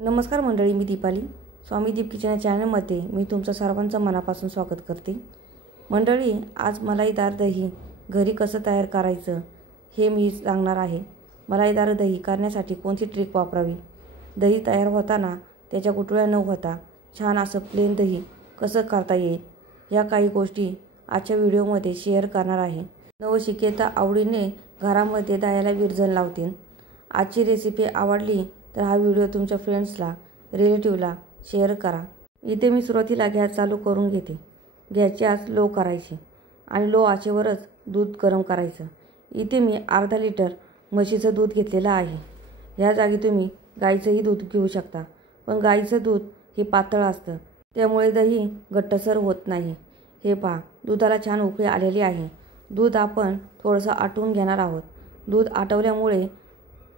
नमस्कार मंडळी, मी दीपाली. स्वामी दीप किचन या चॅनलमध्ये मी तुमचं सर्वांचं मनापासून स्वागत करते. मंडळी, आज मलाईदार दही घरी कसं तयार करायचं हे मी सांगणार आहे. मलाईदार दही करण्यासाठी कोणती ट्रिक वापरावी, दही तयार होताना त्याच्या गुठळ्या न होता छान असं प्लेन दही कसं करता येईल, ह्या काही गोष्टी आजच्या व्हिडिओमध्ये शेअर करणार आहे. नवशिकेता आवडीने घरामध्ये दह्याला विरजण लावतील. आजची रेसिपी आवडली तर हा व्हिडिओ तुमच्या फ्रेंड्सला, रिलेटिव्हला शेअर करा. इथे मी सुरुवातीला गॅस चालू करून घेते. गॅसची आच लो करायची आणि लो आचेवरच दूध गरम करायचं. इथे मी अर्धा लिटर म्हशीचं दूध घेतलेलं आहे. ह्या जागी तुम्ही गाईचंही दूध घेऊ शकता, पण गाईचं दूध हे पातळ असतं, त्यामुळे दही घट्टसर होत नाही. हे पहा, दुधाला छान उकळी आलेली आहे. दूध आपण थोडंसं आटवून घेणार आहोत. दूध आटवल्यामुळे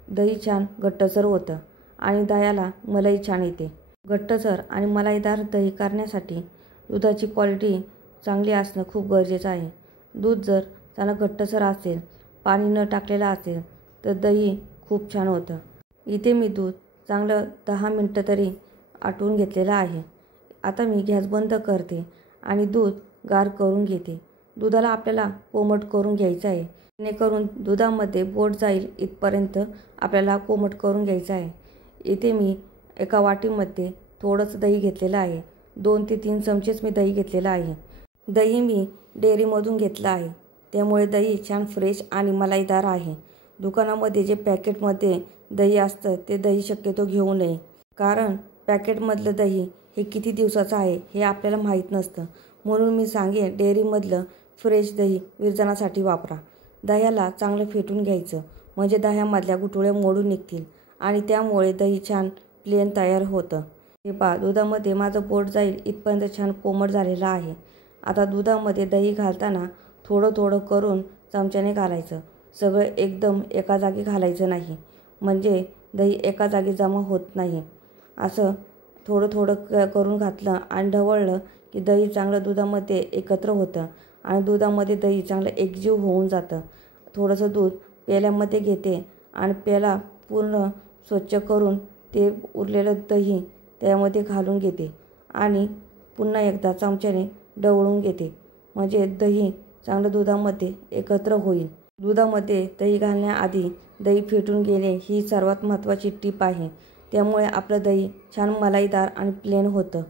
दही छान घट्टसर होतं आणि दह्याला मलाई छान येते. घट्टसर आणि मलाईदार दही करण्यासाठी दुधाची क्वालिटी चांगली असणं खूप गरजेचं आहे. दूध जर चांगलं घट्टसर असेल, पाणी न टाकलेलं असेल तर दही खूप छान होतं. इथे मी दूध चांगलं 10 मिनटं तरी आटवून घेतलेलं आहे. आता मी गॅस बंद करते आणि दूध गार करून घेते. दुधाला आपल्याला कोमट करून घ्यायचं आहे, जेणेकरून दुधामध्ये बोट जाईल इथपर्यंत आपल्याला कोमट करून घ्यायचं आहे. इथे मी एका वाटीमध्ये थोडंसं दही घेतलेलं आहे. 2 ते 3 चमचेच मी दही घेतलेलं आहे. दही मी डेअरीमधून घेतलं आहे, त्यामुळे दही छान फ्रेश आणि मलाईदार आहे. दुकानामध्ये जे पॅकेटमध्ये दही असतं ते दही शक्यतो घेऊ नये, कारण पॅकेटमधलं दही हे किती दिवसाचं आहे हे आपल्याला माहीत नसतं. म्हणून मी सांगेन डेअरीमधलं फ्रेश दही विरजणासाठी वापरा. दह्याला चांगलं फेटून घ्यायचं, म्हणजे दह्यामधल्या गुठळ्या मोडून निघतील आणि त्यामुळे दही छान प्लेन तयार होतं. हे पहा, दुधामध्ये माझं बोट जाईल इथपर्यंत छान कोमट झालेलं आहे. आता दुधामध्ये दही घालताना थोडं थोडं करून चमच्याने घालायचं. सगळं एकदम एका जागी घालायचं नाही, म्हणजे दही एका जागी जमा होत नाही. असं थोडं थोडं करून घातलं आणि ढवळलं की दही चांगलं दुधामध्ये एकत्र होतं आणि दुधामध्ये दही चांगलं एकजीव होऊन जातं. थोडंसं दूध प्याल्यामध्ये घेते आणि प्याला पूर्ण स्वच्छ करून ते उरलेलं दही त्यामध्ये घालून घेते आणि पुन्हा एकदा चमच्याने ढवळून घेते, म्हणजे दही चांगलं दुधामध्ये एकत्र होईल. दुधामध्ये दही घालण्याआधी दही फेटून घेणे ही सर्वात महत्त्वाची टीप आहे. त्यामुळे आपलं दही छान मलाईदार आणि प्लेन होतं.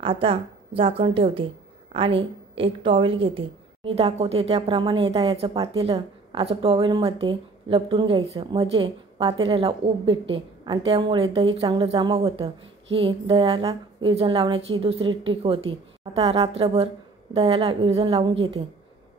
आता झाकण ठेवते आणि एक टॉवेल घेते. मी दाखवते त्याप्रमाणे दह्याचं पातेलं असं टॉवेलमध्ये लपटून घ्यायचं, म्हणजे पातेल्याला ऊब भेटते आणि त्यामुळे दही चांगलं जमा होतं. ही दह्याला विरजण लावण्याची दुसरी ट्रिक होती. आता रात्रभर दह्याला विरजण लावून घेते.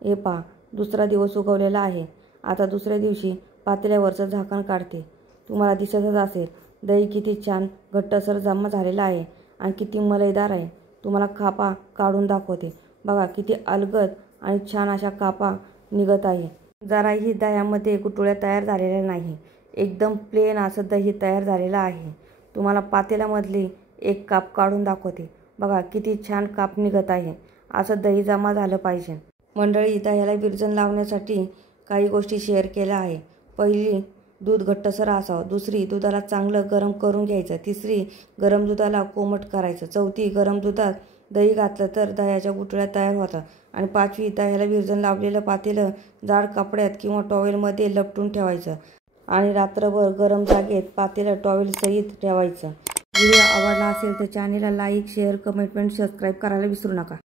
हे पहा, दुसरा दिवस उगवलेला आहे. आता दुसऱ्या दिवशी पातेल्यावरचं झाकण काढते. तुम्हाला दिसतच असेल दही किती छान घट्टसर जमा झालेला आहे आणि किती मलाईदार आहे. तुम्हाला कापा काढून दाखवते. बघा किती अलगद आणि छान अशा कापा निघत आहे. जराही दह्यामध्ये गुठळ्या तयार झालेल्या नाही. एकदम प्लेन असं दही तयार झालेलं आहे. तुम्हाला पातेल्यामधली एक काप काढून दाखवते. बघा किती छान काप निघत आहे. असं दही जमा झालं पाहिजे. मंडळी, दह्याला विरजण लावण्यासाठी काही गोष्टी शेअर केल्या आहे. पहिली, दूध घट्टसर असावं. दुसरी, दुधाला चांगलं गरम करून घ्यायचं. तिसरी, गरम दुधाला कोमट करायचं. चौथी, गरम दुधात दही घातलं तर दह्याच्या गुठळ्या तयार होतात. आणि पाचवी, दह्याला विरजण लावलेलं पातेलं जाड कपड्यात किंवा टॉवेलमध्ये लपटून ठेवायचं आणि रात्रभर गरम जागेत पातेलं टॉवेलसहित ठेवायचं. व्हिडिओ आवडला असेल तर चॅनेलला लाईक, शेअर, कमेंट, सबस्क्राईब करायला विसरू नका.